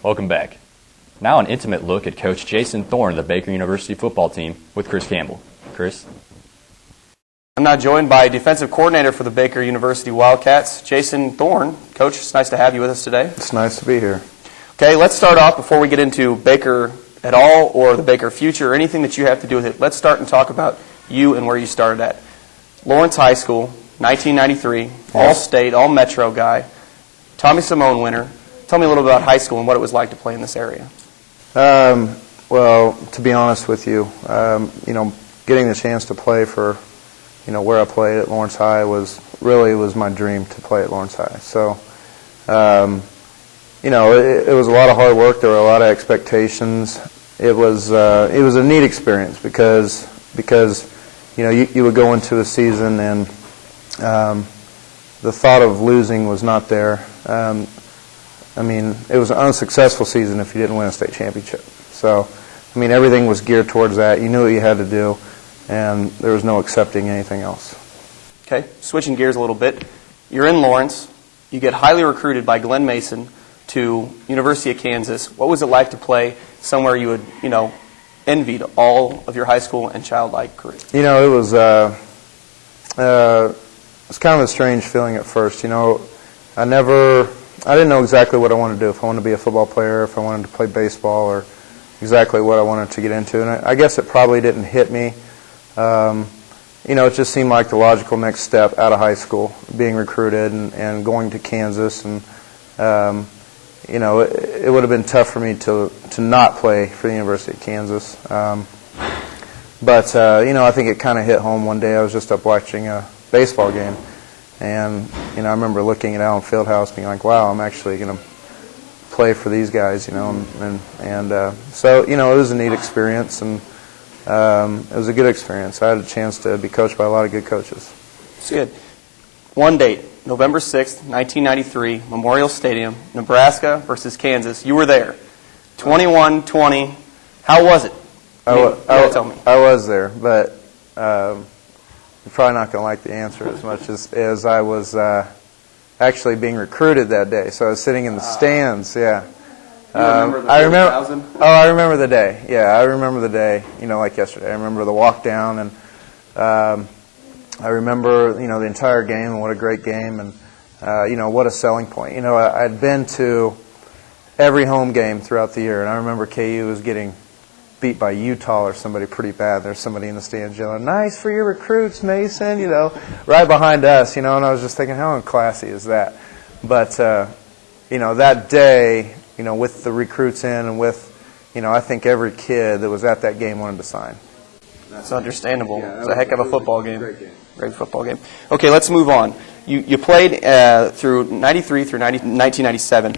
Welcome back. Now an intimate look at Coach Jason Thoren of the Baker University football team with Chris Campbell. Chris? I'm now joined by defensive coordinator for the Baker University Wildcats, Jason Thoren. Coach, it's nice to have you with us today. It's nice to be here. Okay, let's start off before we get into Baker at all or the Baker future or anything that you have to do with it. Let's start and talk about you and where you started at. Lawrence High School, 1993, all-state, all-metro guy, Tommy Simone winner. Tell me a little bit about high school and what it was like to play in this area. Well, to be honest with you, getting the chance to play for, where I played at Lawrence High was my dream to play at Lawrence High. So, it was a lot of hard work. There were a lot of expectations. It was a neat experience because you would go into a season and the thought of losing was not there. It was an unsuccessful season if you didn't win a state championship. So, everything was geared towards that. You knew what you had to do, and there was no accepting anything else. Okay, switching gears a little bit. You're in Lawrence. You get highly recruited by Glenn Mason to University of Kansas. What was it like to play somewhere you had, envied all of your high school and childlike career? It was kind of a strange feeling at first. I didn't know exactly what I wanted to do, if I wanted to be a football player, if I wanted to play baseball, or exactly what I wanted to get into. And I guess it probably didn't hit me. It just seemed like the logical next step out of high school, being recruited and going to Kansas. And, it would have been tough for me to not play for the University of Kansas. But I think it kind of hit home one day. I was just up watching a baseball game. And, I remember looking at Allen Fieldhouse being like, wow, I'm actually going to play for these guys, so, it was a neat experience, and it was a good experience. I had a chance to be coached by a lot of good coaches. It's good. One date, November 6th, 1993, Memorial Stadium, Nebraska versus Kansas. You were there. 21-20. How was it? Tell me. I was there, but you're probably not going to like the answer as much as I was actually being recruited that day. So I was sitting in the stands, yeah. You remember the 40,000? I remember the day. Yeah, I remember the day, like yesterday. I remember the walk down, and I remember, the entire game, and what a great game, and, what a selling point. I'd been to every home game throughout the year, and I remember KU was getting beat by Utah or somebody pretty bad. There's somebody in the stands yelling, "Nice for your recruits, Mason," right behind us, and I was just thinking, how unclassy is that? But, that day, with the recruits in and with, I think every kid that was at that game wanted to sign. That's understandable. Yeah, it's a heck of a football game. Great game. Great football game. Okay, let's move on. You played through 93 through 1997.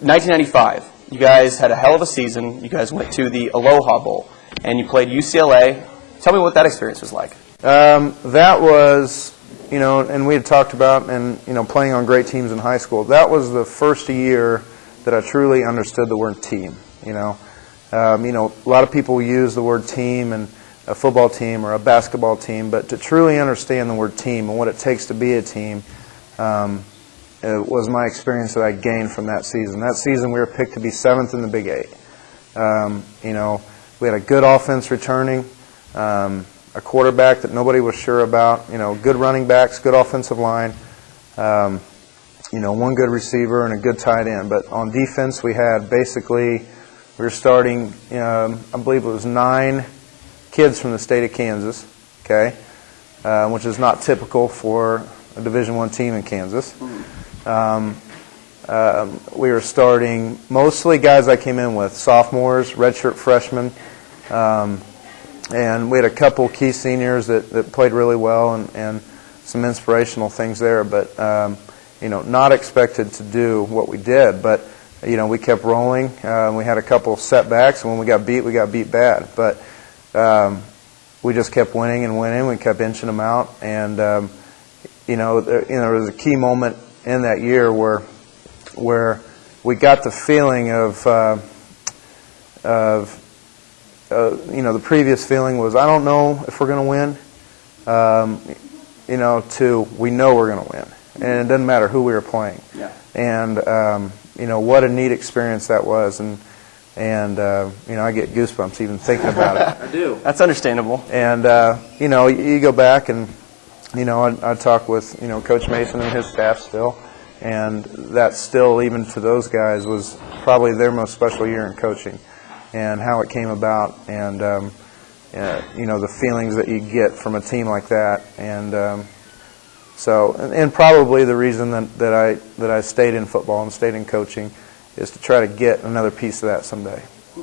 1995. You guys had a hell of a season. You guys went to the Aloha Bowl, and you played UCLA. Tell me what that experience was like. That was, and we had talked about, and, playing on great teams in high school. That was the first year that I truly understood the word team, a lot of people use the word team and a football team or a basketball team, but to truly understand the word team and what it takes to be a team, it was my experience that I gained from that season. That season we were picked to be 7th in the Big 8. We had a good offense returning, a quarterback that nobody was sure about, good running backs, good offensive line, one good receiver and a good tight end. But on defense we had we were starting, I believe it was 9 kids from the state of Kansas, okay, which is not typical for a Division I team in Kansas. We were starting mostly guys I came in with, sophomores, redshirt freshmen, and we had a couple key seniors that played really well and some inspirational things there, but not expected to do what we did. But we kept rolling. We had a couple setbacks, and when we got beat bad. But we just kept winning and winning. We kept inching them out, and there was a key moment in that year where we got the feeling of the previous feeling was, I don't know if we're going to win, to we know we're going to win. and it doesn't matter who we were playing. Yeah. And what a neat experience that was, and I get goosebumps even thinking about it. I do. That's understandable. And you go back and I talk with Coach Mason and his staff still, and that still, even to those guys, was probably their most special year in coaching, and how it came about, and the feelings that you get from a team like that, and probably the reason that I stayed in football and stayed in coaching is to try to get another piece of that someday.